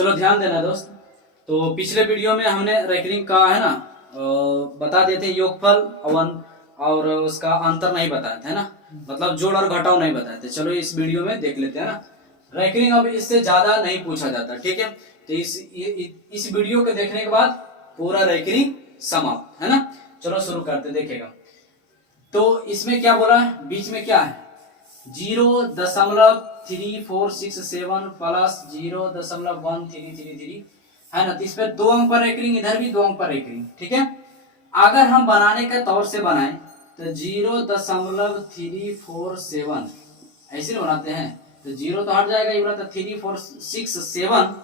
चलो ध्यान देना दोस्त। तो पिछले वीडियो में हमने रेकरिंग का है ना बता देते योगफल और उसका अंतर नहीं बताए थे ना, मतलब जोड़ और घटाव नहीं बताए थे। चलो इस वीडियो में देख लेते हैं ना। रेकरिंग अब इससे ज्यादा नहीं पूछा जाता, ठीक है। तो इस वीडियो के देखने के बाद पूरा रेकरिंग समाप्त है ना। चलो शुरू करते, देखेगा। तो इसमें क्या बोला है, बीच में क्या है 0.3467 प्लस 0.1333 है ना। तो इस पर 2 अंक पर रेकरिंग, इधर भी 2 अंक पर रेकरिंग, ठीक है। अगर हम बनाने के तौर से बनाए तो 0.347 ऐसे बनाते हैं तो 0 तो हट जाएगा, ये बोला 3467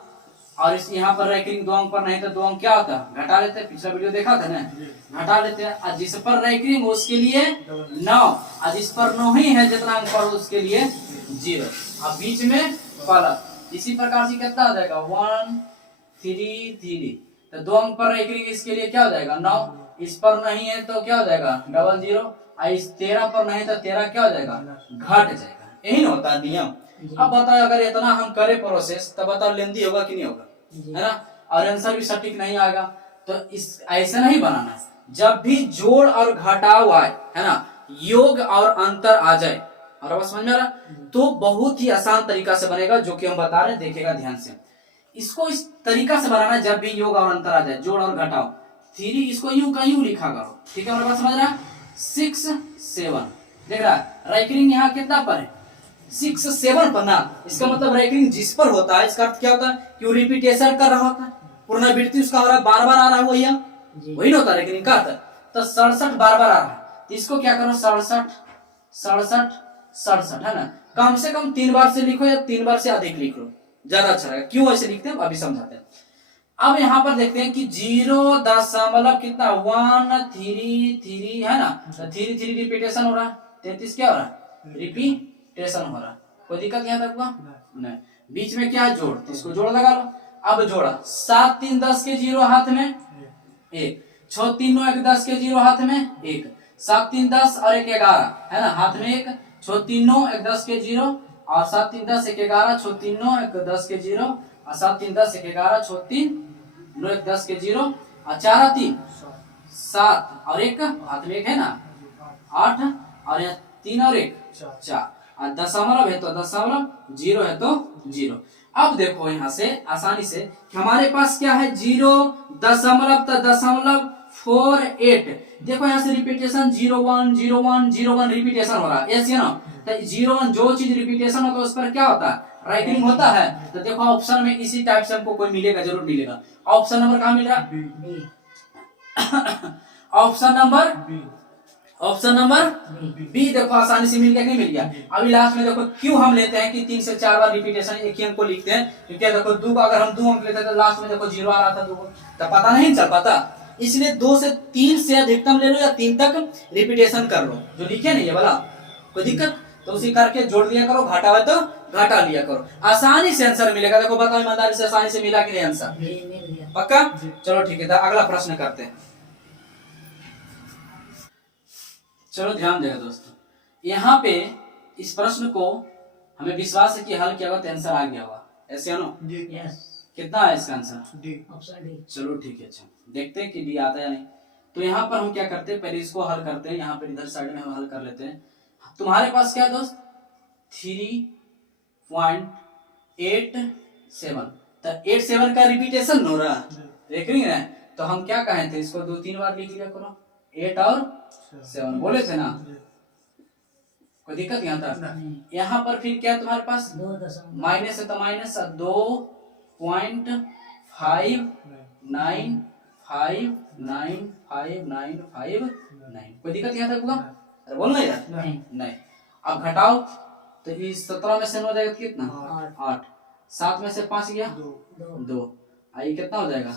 और इस यहाँ पर रेकरिंग 2 अंक पर नहीं तो 2 अंक क्या होता है घटा लेते हैं। पिछला वीडियो देखा था ना, घटा लेते हैं। और जिस पर रेकरिंग उसके लिए 9 और जिस पर 9 ही है जितना अंक पर उसके लिए 0 और बीच में प्लस। इसी प्रकार से कितना हो जाएगा 133। तो 2 अंक पर रेकरिंग इसके लिए क्या हो जाएगा 9, इस पर नहीं है तो क्या हो जाएगा 00 और इस 13 पर नहीं तो 13 क्या हो जाएगा घट जाएगा। यही ना होता है नियम। अब बताओ अगर इतना हम करें प्रोसेस तब बताओ लेंदी होगा कि नहीं होगा, है ना। और आंसर भी सटीक नहीं आएगा। तो इस ऐसा नहीं बनाना है। जब भी जोड़ और घटाव आए है ना, योग और अंतर आ जाए, और अब समझ में आ रहा, तो बहुत ही आसान तरीका से बनेगा जो कि हम बता रहे हैं, देखेगा ध्यान से। इसको इस तरीका से बनाना जब भी योग और अंतर आ जाए, जोड़ और घटाव। 3 इसको यूं का यूं लिखा करो, ठीक है। हमारे पास समझ रहा है 6 7 देख रहा है। रेकरिंग यहाँ कितना पर है 6 7 पर ना। इसका मतलब रेकरिंग जिस पर होता है इसका अर्थ क्या होता है कि वो रिपीटेशन कर रहा होता है, पुनरावृत्ति उसका हो रहा है, बार बार आ रहा है, वही वही ना होता है रेकरिंग का अर्थ। तो 67 बार बार आ रहा है तो इसको क्या करो 67 67 67 है ना। कम से कम 3 बार से लिखो या 3 बार से अधिक लिख लो, ज्यादा अच्छा रहेगा। क्यों ऐसे लिखते हैं अभी समझाते हैं। अब यहाँ पर देखते हैं कि 0 दशमलव कितना 133 है ना। 3 रिपीटेशन हो रहा है, 33 क्या हो रहा है रिपीटेशन हो रहा है। कोई दिक्कत यहाँ तक हुआ नहीं। बीच में क्या है जोड़, तो इसको जोड़ लगा लो। अब जोड़ा 7 3 10 के 0 हाथ में 1, 6 3 9 1 10 के 0 हाथ में 1, 7 3 10 और 1 11 है ना हाथ में 1, 6 3 9 1 10 के 0 और 7 3 10 1 11, 6 3 9 1 10 के 0 और 7 3 10 1 11, 6 3 9 1 10 के 0 और 4 3 7 और 1 हाथ में 1 है ना 8 और यहाँ 3 और 1 4 और दशमलव है तो दशमलव, 0 है तो 0। अब देखो यहाँ से आसानी से कि हमारे पास क्या है 0 दशमलव तो दशमलव 48। देखो यहाँ से रिपीटेशन 0 1 0 1 0 1 रिपीटेशन हो रहा है, ऐसे ना। तो 0 1 जो चीज रिपीटेशन होता है उस पर क्या होता है राइटिंग होता है। तो देखो ऑप्शन में इसी टाइप से हमको कोई मिलेगा, जरूर मिलेगा। ऑप्शन नंबर कहाँ मिल रहा है ऑप्शन नंबर बी। देखो आसानी से मिल गया कि नहीं मिल गया। अभी लास्ट में देखो क्यों हम लेते हैं कि 3 से 4 बार रिपीटेशन एक ही अंक को लिखते हैं, क्योंकि देखो 2 का अगर हम 2 अंक लेते हैं तो लास्ट में देखो 0 आ रहा था 2 को, तो पता नहीं चल पाता। इसलिए 2 से 3 से अधिकतम ले लो या 3 तक रिपीटेशन कर लो, जो लिखे नहीं है वाला। कोई दिक्कत तो उसी करके जोड़ दिया करो, घटा है तो घटा लिया करो, आसानी से आंसर मिलेगा। देखो बताओ ईमानदारी से आसानी से मिला कि नहीं आंसर, पक्का। चलो ठीक है, अगला प्रश्न करते हैं। चलो ध्यान देगा दोस्तों, यहाँ पे इस प्रश्न को हमें विश्वास है कि हल किया होगा तो आंसर आ गया होगा, ऐसे है ना। कितना है इसका आंसर डी, ऑप्शन डी। चलो ठीक है, अच्छा देखते हैं कि डी आता है या नहीं। तो यहाँ पर हम क्या करते हैं, पहले इसको हल करते हैं। यहाँ पर इधर साइड में हम हल कर लेते हैं। तुम्हारे पास क्या है दोस्त 3.87, तो 87 का रिपीटेशन हो रहा है रेकरिंग है। तो हम क्या कहे थे, इसको 2-3 बार लिख लिया करो, 8 और 7 बोले थे ना। कोई दिक्कत यहाँ था। यहाँ पर फिर क्या है तुम्हारे पास माइनस है तो माइनस 2.59595959। कोई दिक्कत यहाँ तक हुआ, अरे बोलना यार नहीं। अब घटाओ तो इस 17 में से हो जाएगा कितना 8, 7 में से 5 गया 2, आई कितना हो जाएगा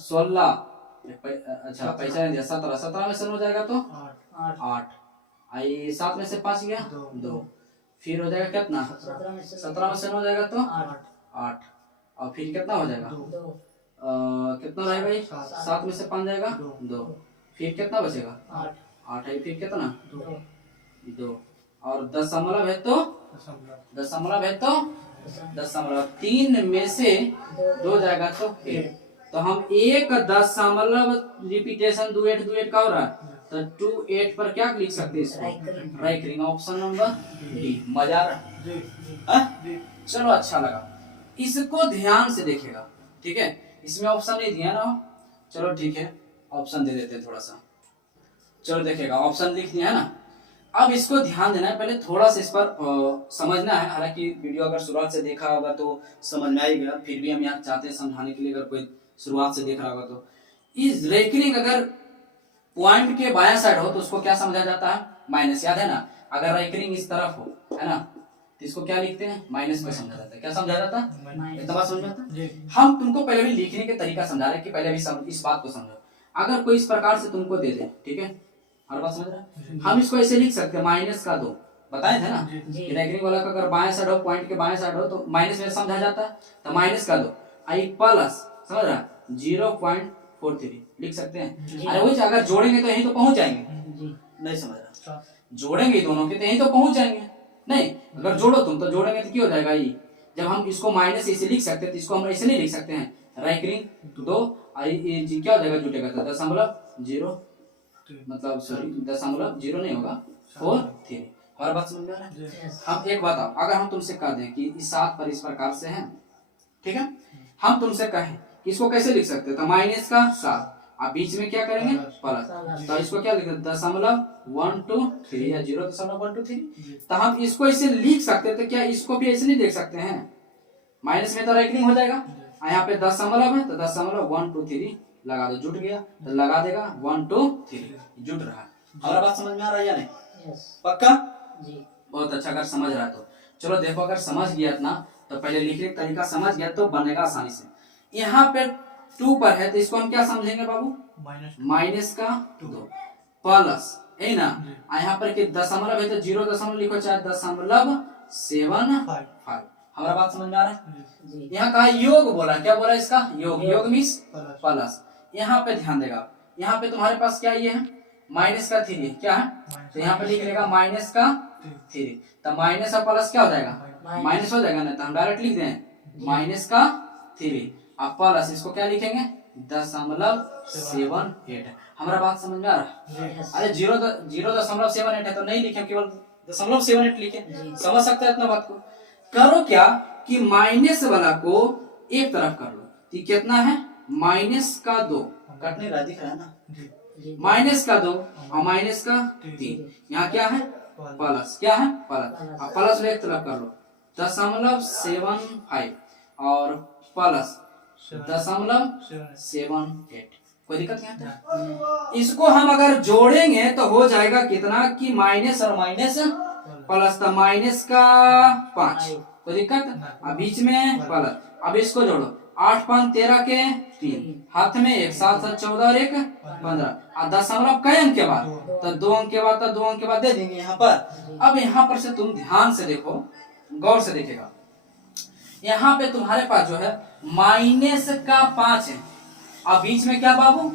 16। अच्छा पैसा नहीं दिया 17, 17 में से हो जाएगा तो 8, आई 7 में से 5 गया 2, फिर हो जाएगा कितना 17 में से हो जाएगा तो 8 और फिर कितना हो जाएगा कितना रहेगा भाई 7 में से 5 जाएगा 2, फिर कितना बचेगा 8 है, फिर कितना 2 और दशमलव है तो 3 में से 2 जाएगा तो 8। तो हम 1 दशमलव रिपीटेशन 2 8 2 8 का हो रहा है, तो 2 8 पर क्या लिख सकते हैं इसको, राइट करेंगे। Option number D. मजा आ रहा है? चलो अच्छा लगा। इसको ध्यान से देखेगा, ठीक है। इसमें ऑप्शन नहीं दिया ना, चलो ठीक है ऑप्शन दे देते हैं थोड़ा सा। चलो देखेगा, ऑप्शन लिख दिया है ना। अब इसको ध्यान देना है, पहले थोड़ा सा इस पर समझना है। हालांकि वीडियो अगर शुरुआत से देखा होगा तो समझ में आएगा, फिर भी हम यहाँ चाहते हैं समझाने के लिए, अगर कोई शुरुआत से देख रहा होगा तो। इस रेकरिंग अगर पॉइंट के बायां साइड हो तो उसको क्या समझा जाता है, माइनस। याद है ना, अगर रेकरिंग इस तरफ हो, है ना, तो इसको क्या लिखते हैं, माइनस में समझा जाता है। क्या समझा जाता है, इतना बात समझ आता है। हम तुमको पहले भी लिखने के तरीका समझा रहे हैं कि पहले भी इस बात को समझो। अगर कोई इस प्रकार से तुमको दे दे, ठीक है, हर बात समझ रहा है, हम इसको ऐसे लिख सकते हैं, माइनस का 2। बताए थे ना कि रेकरिंग वाला का अगर बाएं साइड हो, पॉइंट के बाएं साइड हो तो माइनस में समझा जाता है, तो माइनस का 2 आई प्लस, समझ रहा, 0.43 लिख सकते हैं। अरे वही अगर जोड़ेंगे तो यहीं तो पहुंच जाएंगे, नहीं समझ रहा, जोड़ेंगे दोनों के तो यहीं तो पहुंच जाएंगे। नहीं, अगर जोड़ो तुम तो जोड़ेंगे तो क्या हो जाएगा, ये जब हम इसको माइनस ऐसे लिख सकते हैं तो इसको हम ऐसे नहीं लिख सकते हैं, रेकरिंग 2 आई क्या हो जाएगा, जुटेगा तो 0.0, मतलब सॉरी 0.0 नहीं होगा, 4 3। हमारा बात समझ में आ रहा है। हम एक बात, अगर हम तुमसे कह दें कि इस 7 पर इस प्रकार से है, ठीक है, हम तुमसे कहें कि इसको कैसे लिख सकते हैं, तो माइनस का 7, अब बीच में क्या करेंगे, प्लस, तो इसको क्या लिखते हैं, 0.123 या 0.123। तो हम इसको ऐसे लिख सकते थे, क्या इसको भी ऐसे नहीं देख सकते हैं, माइनस में तो रेकरिंग हो जाएगा, यहाँ पे दशमलव है तो 0.123 लगा दो, जुट गया, तो लगा देगा 1 2 3, जुट रहा। हमारा बात समझ में आ रहा है या नहीं, पक्का जी, बहुत अच्छा। अगर समझ रहा है तो चलो देखो, अगर समझ गया इतना तो पहले लिखने का तरीका समझ गया तो बनेगा आसानी से। यहाँ पे 2 पर है तो इसको हम क्या समझेंगे बाबू, माइनस का 2 प्लस, है ना, यहाँ पर कि दशमलव है तो 0 दशमलव लिखो, चाहे 0.75। हमारा बात समझ में आ रहा है। यहाँ कहा योग बोला, क्या बोला इसका, योग, योग मीन्स प्लस। यहाँ पे ध्यान देगा, यहाँ पे तुम्हारे पास क्या ये है, माइनस का 3 क्या है, तो यहाँ पे लिख लेगा माइनस का 3, तो माइनस और प्लस क्या हो जाएगा, माइनस हो जाएगा ना, तो हम डायरेक्ट लिख दें माइनस का 3 और प्लस, इसको क्या लिखेंगे 0.78। हमारा बात समझ में आ रहा है। अरे 0.78 है तो नहीं लिखे, केवल 0.78 लिखे, समझ सकते हैं इतना बात को। करो क्या कि माइनस वाला को एक तरफ कर लो, तो कितना है, माइनस का 2, कटने रहा दिख रहा है ना, माइनस का 2 और माइनस का 3, यहाँ क्या है, प्लस, क्या है, प्लस, अब प्लस एक तरफ कर लो, 0.75 और प्लस 0.78, कोई दिक्कत नहीं आता। इसको हम अगर जोड़ेंगे तो हो जाएगा कितना कि माइनस और माइनस प्लस, तो माइनस का 5, कोई दिक्कत, अब बीच में प्लस, अब इसको जोड़ो, 8 5 13 के 3, हाथ में 1, 7 7 14 और 1 15, और दशमलव कई अंक के बाद, तो 2 अंक के बाद, तो 2 अंक के बाद दे देंगे यहाँ पर। अब यहाँ पर से तुम ध्यान से देखो, गौर से देखेगा, यहाँ पे तुम्हारे पास जो है माइनस का 5 है और बीच में क्या बाबू,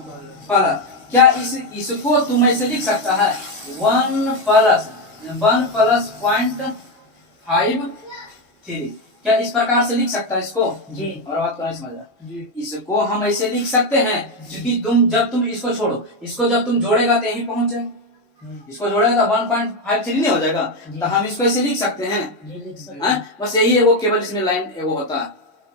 प्लस। क्या इसको तुम ऐसे लिख सकता है 1 प्लस 0.53, क्या इस प्रकार से लिख सकता है इसको जी, और बात को नहीं समझ रहा, इसको हम ऐसे लिख सकते हैं, क्योंकि जब तुम इसको छोड़ो, इसको जब तुम जोड़ेगा तो यहीं पहुंच जाएगा, इसको जोड़ेगा तो 1.53 नहीं हो जाएगा, तो हम इसको ऐसे लिख सकते हैं, बस यही है वो, केवल इसमें लाइन वो होता है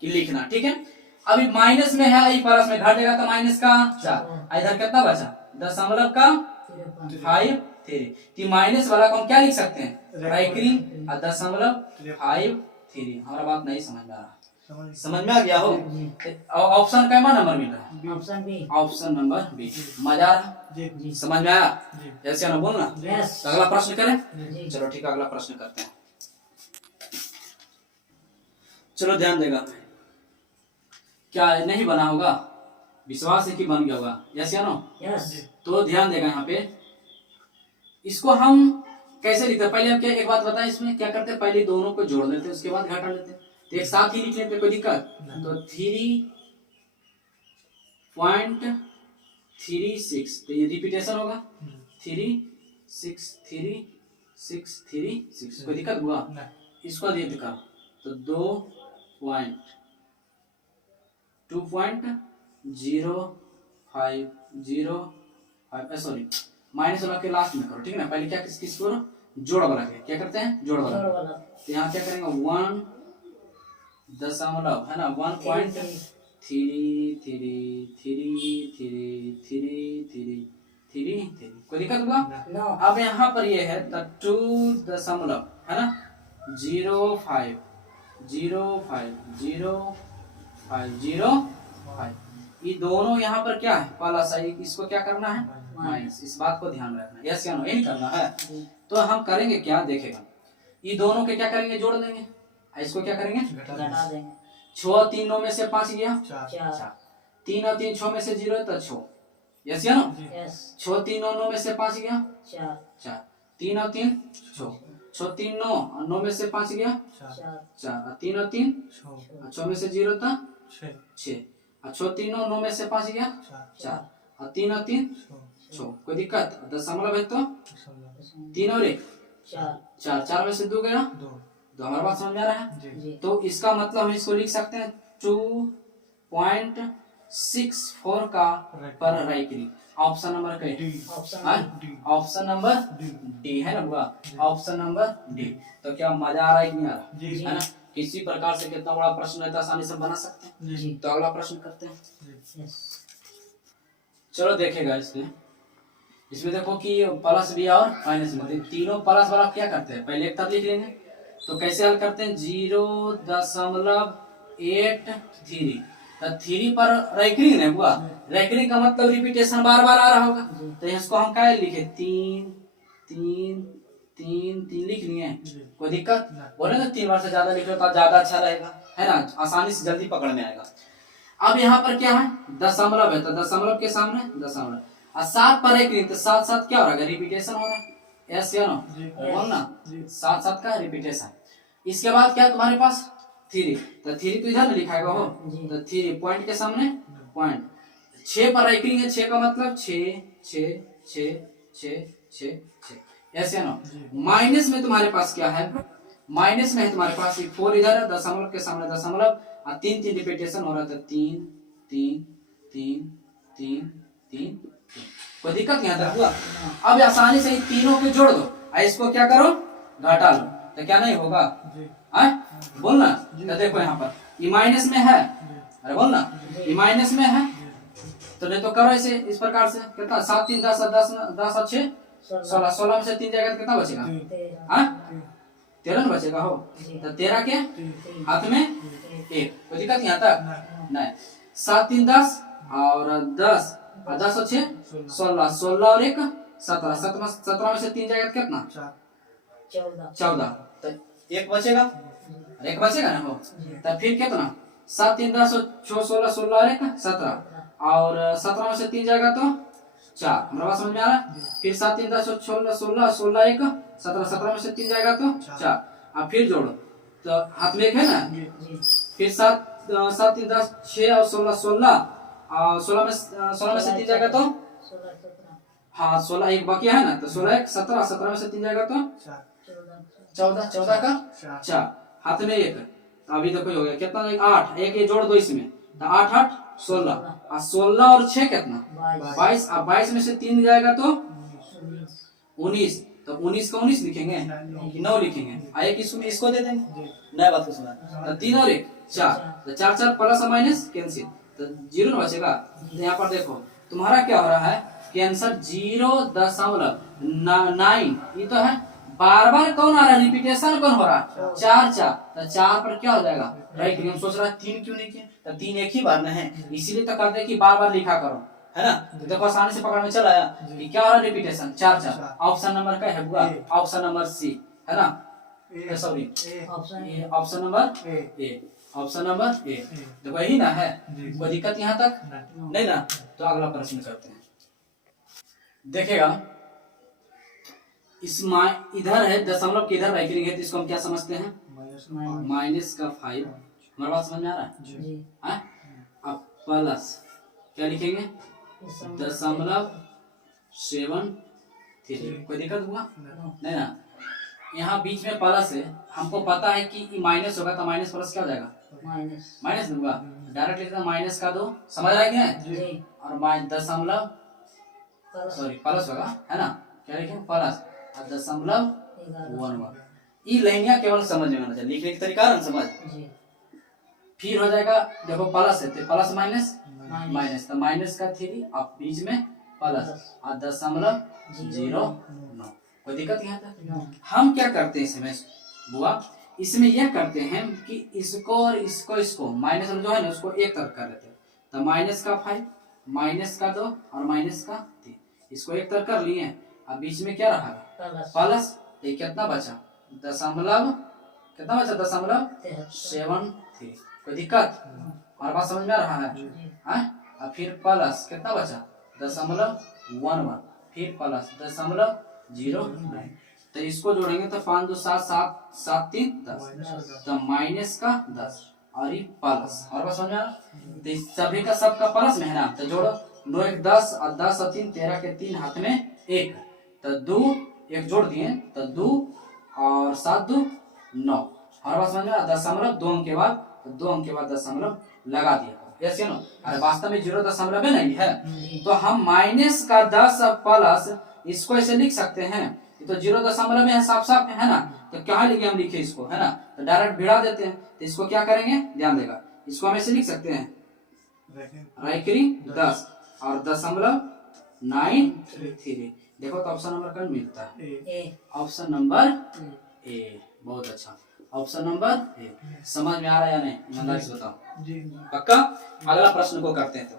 कि लिखना, ठीक है। अभी माइनस में है, प्लस में घटेगा तो माइनस का 4, इधर कितना बचा, 0.53, माइनस वाला को हम क्या लिख सकते हैं, रेकरिंग 0.53। हमारा बात नहीं समझ में आ रहा, समझ में आ गया हो। ऑप्शन का नंबर मिल रहा है, option B, option number B. मजा आ रहा, समझ में आया, ऐसे ना बोलना। अगला प्रश्न करें, चलो ठीक है, अगला प्रश्न करते हैं। चलो ध्यान देगा, क्या नहीं बना होगा, विश्वास है कि बन गया होगा, यस या नो, यस। तो ध्यान देगा, यहाँ पे इसको हम कैसे लिखते हैं, पहले हम क्या, एक बात बताएं, इसमें क्या करते हैं, पहले दोनों को जोड़ लेते हैं, उसके बाद घटा लेते हैं, तो एक साथ ही लिख लेते, कोई दिक्कत, तो 3.36, तो ये रिपीटेशन होगा, 3 6 3 6 3 6, कोई दिक्कत हुआ, इसको दे दिखा तो 2.05 सॉरी माइनस वाला के लास्ट में करो, ठीक है ना। पहले क्या किस करो, जोड़ वाला के क्या करते हैं, जोड़ वाला। तो यहाँ क्या करेंगे 1 दशमलव है ना 1.33333333, कोई दिक्कत हुआ? अब यहाँ पर ये है 2 दशमलव है ना 05050505, ये दोनों यहाँ पर क्या है प्लस है, इसको क्या करना है माइनस, इस बात को ध्यान रखना। यस या नो, यही करना है। तो हम करेंगे क्या, देखेगा ये दोनों के क्या करेंगे, जोड़ देंगे, इसको क्या करेंगे घटा देंगे। 6 3 9 में से 5 गया 4, 3 और 3 6 में से 0 तो 6, यस या नो। 6 3 9 9 में से 5 गया 4, 3 और 3 6, 6 3 9 और 9 में से 5 गया 4, 3 और 3 6 में से 0 था 6, 6 3 9 9 में से 5 गया 4 और 3 और 3 6, कोई दिक्कत? दशमलव है तो 3 और 1 4, 4 में से 2 गया 2, हमारे बात समझ में आ रहा है। तो इसका मतलब हम इसको लिख सकते हैं 2.64 का पर राइकरी, ऑप्शन नंबर क्या है, ऑप्शन नंबर डी है ना बुआ, ऑप्शन नंबर डी। तो क्या मजा आ रहा है कि नहीं आ रहा है ना? किसी प्रकार से कितना बड़ा प्रश्न है तो आसानी से बना सकते हैं। तो अगला प्रश्न करते हैं, चलो देखेगा इसमें देखो कि प्लस भी और माइनस भी, तीनों प्लस वाला क्या करते हैं, पहले एक तरफ लिख लेंगे। तो कैसे हल करते हैं 0.83, तो 3 पर रैकरिंग नहीं हुआ, रैकरिंग का मतलब रिपीटेशन बार बार आ रहा होगा। तो इसको हम क्या लिखे 3 3 3 3 लिख लिए, कोई दिक्कत? बोले ना 3 बार से ज्यादा लिख लो तो ज्यादा अच्छा रहेगा, है ना, आसानी से जल्दी पकड़ में आएगा। अब यहाँ पर क्या है दशमलव है, तो दशमलव के सामने दशमलव, और 7 पर एक तो 7 7 क्या हो रहा है, रिपीटेशन हो रहा है, यस या नो, बोल ना 7 7 का रिपीटेशन। इसके बाद क्या तुम्हारे पास 3, तो 3 तो इधर में लिखाएगा हो, तो 3 पॉइंट के सामने पॉइंट, 6 पर राइटिंग है, 6 का मतलब 6 6 6 6 6 6, यस या नो। माइनस में तुम्हारे पास क्या है, माइनस में है तुम्हारे पास 4 इधर है, दशमलव के सामने दशमलव, और 3 3 रिपीटेशन हो रहा था 3 3 3 3 3, कोई दिक्कत नहीं आता हुआ। अब आसानी से तीनों को जोड़ दो, इसको क्या करो घटा लो, तो क्या नहीं होगा, बोलना। तो देखो यहाँ पर ये माइनस में है, अरे बोलना ये माइनस में है, तो नहीं तो करो इसे इस प्रकार से, कितना 7 3 10 10 10 और 6 16, 16 में से 3 जाएगा तो कितना बचेगा, 13 बचेगा हो, तो 13 के हाथ में 1, कोई दिक्कत नहीं आता नहीं। 7 3 10 और 10 और 10 और 6 16, 16 और 1 17, 17 में से 3 जाएगा तो कितना 14, तो 1 बचेगा, 1 बचेगा ना हो, तो फिर कितना 7 3 10 और 16 16 और 1 17, और 17 में से 3 जाएगा तो 4, हमारा बात समझ में आ रहा है। फिर 7 3 10 और 16 16 16 1 17, 17 में से 3 जाएगा तो 4, अब फिर जोड़ो, तो हाथ में 1 है ना, फिर 7 3 10 6 और 16 16, और 16 में से 3 जाएगा तो हाँ 16, 1 बाकी है ना, तो 16 1 17, 17 में से 3 जाएगा तो 14, 14 का 4, हाथ में 1, अभी देखो हो गया कितना 8, 1 ये जोड़ दो इसमें, तो 8 8 16, और 16 और 6 कितना 22, अब 22 में से 3 जाएगा तो 19, तो 19 का 19 लिखेंगे कि 9 लिखेंगे, एक इसको दे देंगे, नया बात को सुना, तो 3 और 1 4, तो 4 4 प्लस और माइनस कैंसिल, तो 0 न बचेगा। तो यहाँ पर देखो तुम्हारा क्या हो रहा है कि आंसर 0.9, ये तो है बार बार कौन आ रहा है, रिपीटेशन कौन हो रहा है 4 4, तो 4 पर क्या हो जाएगा राइट, हम सोच रहा है 3 क्यों नहीं किया, तो 3 एक ही बार में है, इसीलिए तो कहते हैं कि बार बार लिखा करो, है ना। तो देखो आसानी से पकड़ में चल आया कि क्या हो रहा है रिपीटेशन 4 4, ऑप्शन नंबर क्या है बुआ, ऑप्शन नंबर सी है ना, sorry option number A, option number A, देखो यही ना है, कोई दिक्कत यहाँ तक नहीं ना। तो अगला प्रश्न करते हैं, देखेगा इस इधर है दशमलव के इधर राइटिंग है, तो इसको हम क्या समझते हैं माइनस का 5, हमारा बात समझ में आ रहा है, अब प्लस क्या लिखेंगे 0.73, कोई दिक्कत हुआ नहीं ना। यहाँ बीच में प्लस है, हमको पता है कि माइनस होगा तो माइनस प्लस क्या हो जाएगा, माइनस दूंगा, डायरेक्ट लिखना माइनस का 2, समझ रहा है कि नहीं, और दशमलव सॉरी प्लस होगा है ना, क्या लिखें प्लस और दशमलव 11। ये लाइनिया केवल समझ में आना चाहिए, लिखने का तरीका ना समझ। फिर हो जाएगा देखो प्लस है तो प्लस माइनस माइनस, तो माइनस का 3 अब बीच में प्लस और दशमलव 09। कोई दिक्कत यहाँ तक? हम क्या करते हैं इसमें बुआ, इसमें यह करते हैं कि इसको और इसको माइनस जो है ना उसको एक तरफ कर लेते हैं, तो माइनस का 5 माइनस का 2 और माइनस का 3 इसको एक तरफ कर लिए। अब बीच में क्या रहा प्लस, ये कितना बचा दशमलव, कितना बचा दशमलव 73। कोई दिक्कत हमारे बात समझ में आ रहा है? अब फिर प्लस कितना बचा दशमलव 11, फिर प्लस दशमलव 09, तो इसको जोड़ेंगे तो 5 2 7 7 7 3 10, तो माइनस का 10 और ये प्लस, और बात समझ में आ रहा? तो सभी का सबका प्लस में है ना, तो जोड़ो 9 1 10 और 10 और 3 13 के 3 हाथ में 1, तो 2 1 जोड़ दिए तो 2 और 7 2 9, और बात समझ में आ रहा? दशमलव 2 अंक के बाद, तो 2 अंक के बाद दशमलव लगा दिया, यस या नो? अरे वास्तव में 0 दशमलव में नहीं है, तो हम माइनस का 10 प्लस इसको ऐसे लिख सकते हैं, तो 0 दशमलव में है, साफ साफ है ना, तो क्या लिखे हम लिखे इसको है ना, तो डायरेक्ट भिड़ा देते हैं, तो इसको क्या करेंगे ध्यान देगा, इसको हम ऐसे लिख सकते हैं राइकरी 10 और दशमलव 93। देखो तो ऑप्शन नंबर कौन मिलता है, ऑप्शन नंबर ए। बहुत अच्छा, ऑप्शन नंबर ए। समझ में आ रहा है या नहीं, ईमानदारी से बताओ पक्का? अगला प्रश्न को करते हैं, तो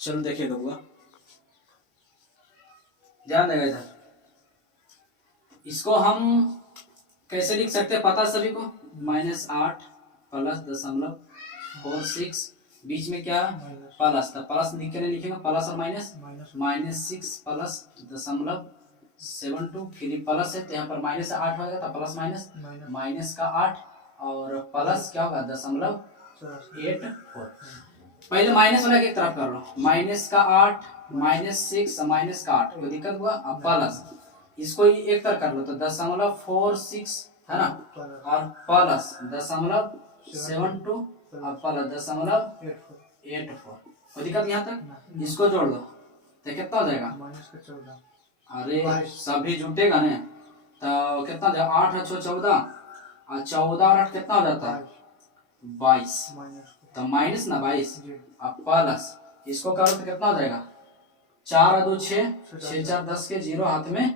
चलो देखिएगा बुआ, ध्यान देगा इधर, इसको हम कैसे लिख सकते हैं पता सभी को, -8 प्लस दशमलव 46 बीच में क्या प्लस था, प्लस लिख के नहीं लिखेगा, प्लस और माइनस -6 प्लस दशमलव 72, फिर प्लस है तो यहाँ पर माइनस 8 हो जाता, प्लस माइनस का 8 और प्लस क्या होगा दशमलव 84। पहले माइनस वाला एक तरफ कर लो, माइनस का 8 -6 माइनस का 8, कोई दिक्कत हुआ? अब प्लस इसको एक तरफ कर लो तो दशमलव 46 है ना, और प्लस दशमलव 72 और प्लस दशमलव 84। कोई दिक्कत यहाँ तक? इसको जोड़ दो तो कितना हो जाएगा, अरे सभी जुटेगा ना, तो कितना हो जाएगा 8 8 14 और 14 और 8 कितना हो जाता है 22, तो माइनस ना 22, अब प्लस इसको करो तो कितना हो जाएगा 4 और 2 6 6 4 10 के 0 हाथ में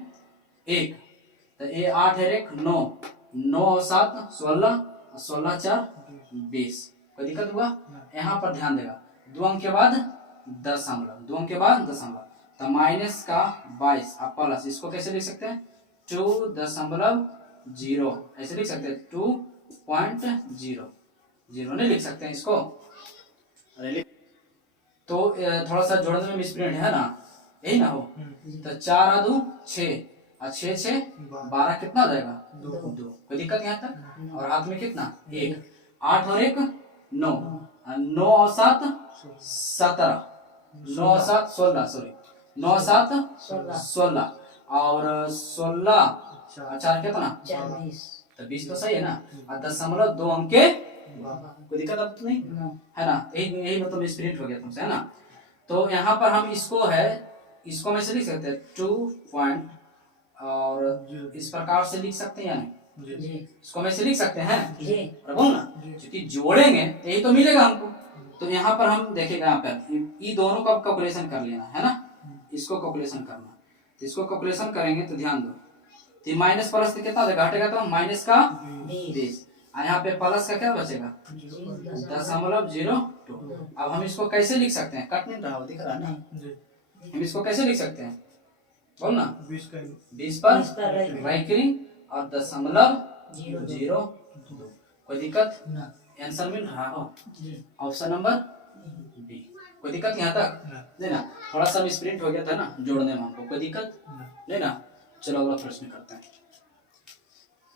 1, तो ये 8 है 1 9 9 और 7 16 16 4 20। कोई दिक्कत हुआ? यहाँ पर ध्यान देगा 2 अंक के बाद दशमलव, 2 अंक के बाद दशमलव, तो माइनस का 22 अब प्लस, इसको कैसे लिख सकते हैं 2.0 ऐसे लिख सकते हैं 2.0 नहीं लिख सकते हैं इसको, तो थोड़ा सा जोड़ने में मिसप्रिंट है ना, यही ना हो, तो 4 और 2 6 और 6 6 12 कितना हो जाएगा 2। कोई दिक्कत यहाँ तक? और हाथ में कितना 1, 8 और 1 9 9 और 7 17 9 और 7 16 सॉरी 9 और 7 16 और 16 4 कितना 20, तो 20 तो सही है ना, और दशमलव 2 अंक के, कोई दिक्कत अब तो नहीं है ना, यही मतलब स्प्रिंट हो गया तुमसे है ना। तो यहाँ पर हम इसको है, इसको में से लिख सकते हैं 2 पॉइंट, और इस प्रकार से लिख सकते हैं या नहीं, इसको में से लिख सकते हैं बोल ना, क्योंकि जोड़ेंगे यही तो मिलेगा हमको। तो यहाँ पर हम देखेगा यहाँ पर ये दोनों का कैलकुलेशन कर लेना है ना, इसको कैलकुलेशन करना, तो इसको कैलकुलेशन करेंगे तो ध्यान दो, तो माइनस प्लस से कितना घटेगा, तो माइनस का 20, यहाँ पे प्लस का क्या बचेगा दशमलव 02। अब हम इसको कैसे लिख सकते हैं, कट नहीं रहा दिख रहा है ना, हम इसको कैसे लिख सकते हैं बोल ना, 20 पर राइकरिंग और दशमलव 02। कोई दिक्कत? आंसर मिल रहा हो, ऑप्शन नंबर बी। कोई दिक्कत यहाँ तक नहीं ना, थोड़ा सा स्प्रिंट हो गया था ना जोड़ने में हमको, कोई दिक्कत नहीं ना। चलो अगला प्रश्न करते हैं,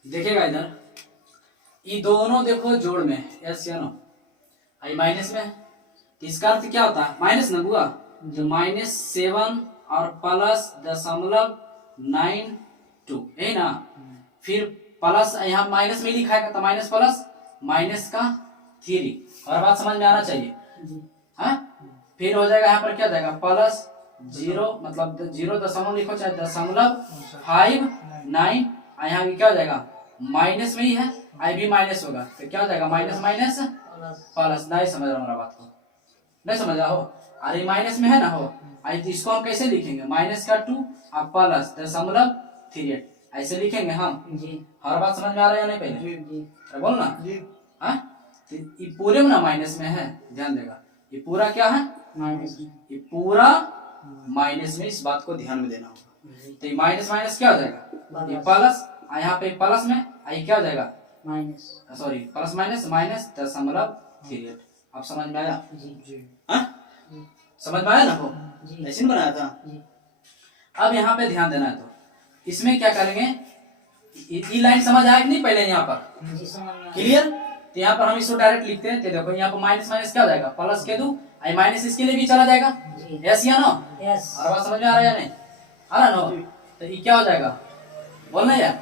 देखिएगा इधर ये दोनों देखो जोड़ में यस या नो, आई माइनस में, तो इसका अर्थ क्या होता है माइनस ना हुआ, जो -7 और प्लस दशमलव 9 2, यही ना। फिर प्लस यहाँ माइनस में लिखा है तो माइनस प्लस माइनस का 3, और बात समझ में आना चाहिए। हाँ, फिर हो जाएगा यहाँ पर क्या जाएगा प्लस 0, मतलब 0 दशमलव लिखो चाहे 0.59, यहाँ भी क्या हो जाएगा माइनस में ही है, आई भी माइनस होगा तो क्या हो जाएगा माइनस माइनस प्लस। नहीं समझ रहा हमारा बात को, नहीं समझ रहा हो, अरे माइनस में है ना हो, आई तो इसको हम कैसे लिखेंगे माइनस का 2 और प्लस 0.38 ऐसे लिखेंगे हम। हर बात समझ में आ रहा है या नहीं पहले बोल ना। हाँ, तो ये पूरे में ना माइनस में है, ध्यान देगा, ये पूरा क्या है माइनस, ये पूरा माइनस में, इस बात को ध्यान में देना होगा। तो ये माइनस माइनस क्या हो जाएगा, ये प्लस, यहाँ पे प्लस में आई क्या हो जाएगा minus, sorry plus minus minus 0.38। आप समझ में आया? समझ में आया ना? हो ऐसे बनाया था। अब यहाँ पे ध्यान देना है, तो इसमें क्या करेंगे, ये लाइन समझ आया कि नहीं पहले यहाँ पर क्लियर? तो यहाँ पर हम इसको डायरेक्ट लिखते हैं, तो देखो यहाँ पर माइनस माइनस क्या हो जाएगा प्लस के 2, आई माइनस इसके लिए भी चला जाएगा, यस या नो? और बात समझ में आ रहा है या नहीं आ रहा नो? तो ये क्या हो जाएगा बोलना यार,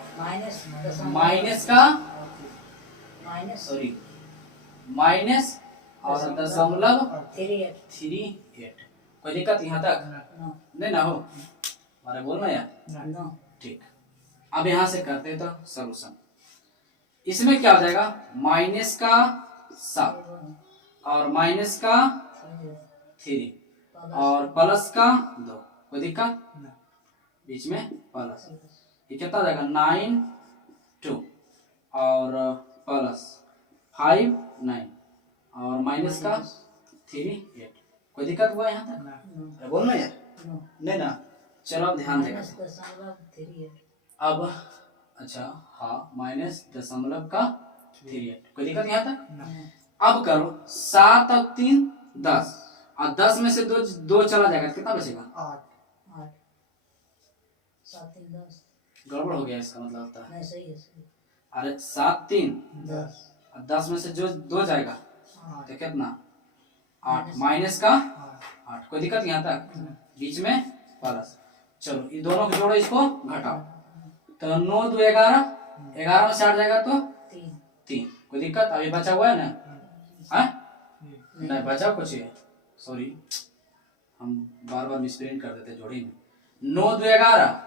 माइनस का सॉरी माइनस और 0.38। कोई दिक्कत यहाँ तक नहीं ना हो, हमारे बोलना यार ठीक। अब यहाँ से करते तो सॉल्यूशन, इसमें क्या हो जाएगा माइनस का 7 और माइनस का 3 और प्लस का 2, कोई दिक्कत बीच में प्लस, ये कितना हो जाएगा 9 2 और प्लस 5 9 और माइनस का 3 8, कोई दिक्कत हुआ यहाँ तक बोलना यार नहीं ना? चलो अब ध्यान देगा, अब अच्छा हाँ माइनस 0.38, कोई दिक्कत यहाँ तक? अब करो 7 और 3 10 और 10 में से 2 चला जाएगा तो कितना बचेगा 8। 7 3 10 गड़बड़ हो गया इसका मतलब होता है, सही है सही। अरे 7 3 10 और 10 में से जो 2 जाएगा तो कितना 8 माइनस का 8, कोई दिक्कत यहाँ तक? बीच में प्लस। चलो ये दोनों को जोड़ो, इसको घटाओ, तो 9 2 11, 11 में से 8 जाएगा तो 3, कोई दिक्कत? अभी बचा हुआ है ना? हाँ नहीं बचा कुछ है, सॉरी हम बार बार मिसप्रिंट कर देते जोड़ी में। 9 2 11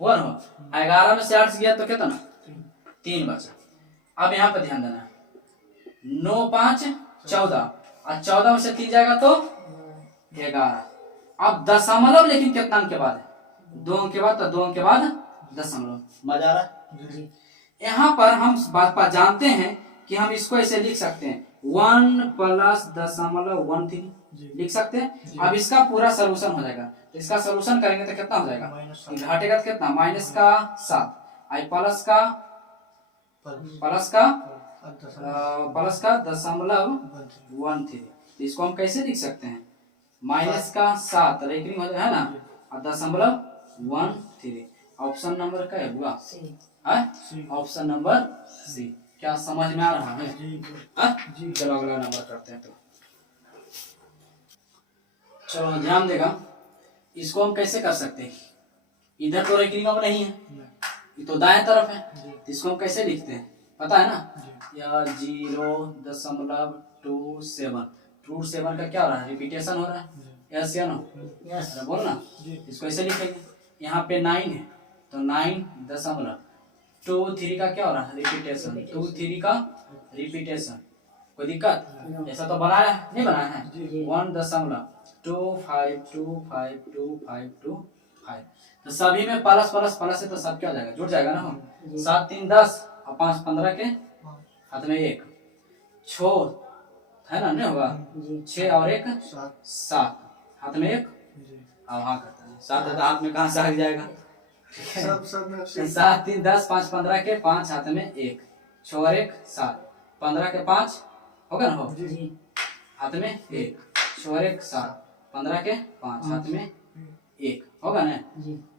हुआ ना, 11 में से 8 गया तो कितना 3 बचा। अब यहाँ पे ध्यान देना, 9 5 14 और 14 में से 3 जाएगा तो 11। अब दशमलव लेकिन कितना अंक के बाद है, 2 अंक के बाद, तो 2 अंक के बाद दशमलव। मजा आ रहा? यहाँ पर हम बात जानते हैं कि हम इसको ऐसे लिख सकते हैं 1 प्लस 0.13 लिख सकते हैं। अब इसका पूरा सोल्यूशन हो जाएगा, तो इसका सोल्यूशन करेंगे तो कितना हो जाएगा, घटेगा तो कितना माइनस का 7 आई प्लस का 0.13। तो इसको हम कैसे लिख सकते हैं, माइनस का 7 रेकरिंग हो जाएगा है ना, और 0.13। ऑप्शन नंबर क्या है हुआ, ऑप्शन नंबर सी। क्या समझ में आ रहा है? चलो अगला नंबर करते हैं। तो चलो ध्यान देगा, इसको हम कैसे कर सकते हैं, इधर तो रेकरिंग अब नहीं है, ये तो दाएं तरफ है, तो इसको हम कैसे लिखते हैं पता है ना, या 0.27 रूट 7 का क्या हो रहा है, रिपीटेशन हो रहा है, यस या नो? यस बोलना। इसको ऐसे लिखेंगे, यहाँ पे 9 है तो 9.23 का क्या हो रहा है, रिपीटेशन, 23 का रिपीटेशन, कोई दिक्कत? ऐसा तो बनाया नहीं बनाया है, 1.252525 तो सभी में प्लस प्लस प्लस है, तो सब क्या हो जाएगा जुड़ जाएगा ना। हम 7 3 10 और 5 15 के हाथ में 1 6 है ना, नहीं होगा 6 और 1 7 हाथ में 1 और हाँ करता है 7 हाथ में कहाँ से आ जाएगा, 7 3 10 5 15 के 5 हाथ में 1 6 और 1 7 15 के 5 होगा ना, हो हाथ में 1 6 और 1 7 15 के 5 हाथ में 1 होगा ना,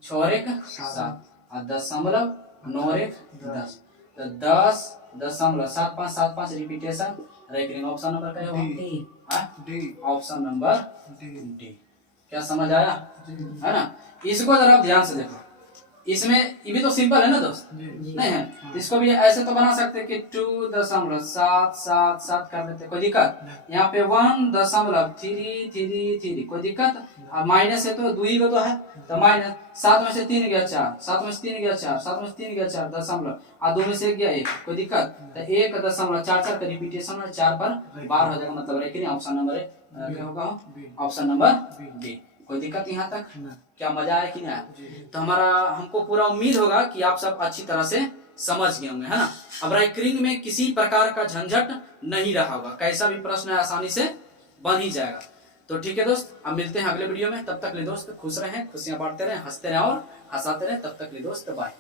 6 और 1 7 और 10.9 और 1 10, तो 10.7 रिपीटेशन रेकरिंग। ऑप्शन नंबर क्या होगा, डी, ऑप्शन नंबर डी। क्या समझ आया है ना? इसको जरा ध्यान से देखो, इसमें ये भी तो सिंपल है ना दोस्त, नहीं है? तो इसको भी ऐसे तो बना सकते कि 2.777 कर देते, कोई दिक्कत? यहाँ पे 1.333, कोई दिक्कत? और माइनस है तो दुई को तो है, तो माइनस 7 में से 3 गया 4, 7 में से 3 गया 4, 7 में से 3 गया 4 दशमलव, और 2 में से 1 गया 1, कोई दिक्कत? तो 1.44 का रिपीटेशन में 4 पर 12 हो जाएगा, मतलब है कि नहीं? ऑप्शन नंबर क्या होगा? Option number B. कोई दिक्कत यहाँ तक? क्या मजा आया कि नहीं आया? तो हमको पूरा उम्मीद होगा कि आप सब अच्छी तरह से समझ गए होंगे, है ना? अब रैंकिंग में किसी प्रकार का झंझट नहीं रहा होगा, कैसा भी प्रश्न है आसानी से बन ही जाएगा। तो ठीक है दोस्त, अब मिलते हैं अगले वीडियो में, तब तक ले दोस्त खुश रहें, खुशियां बांटते रहें, हंसते रहें और हंसाते रहें, तब तक ले दोस्त बाय।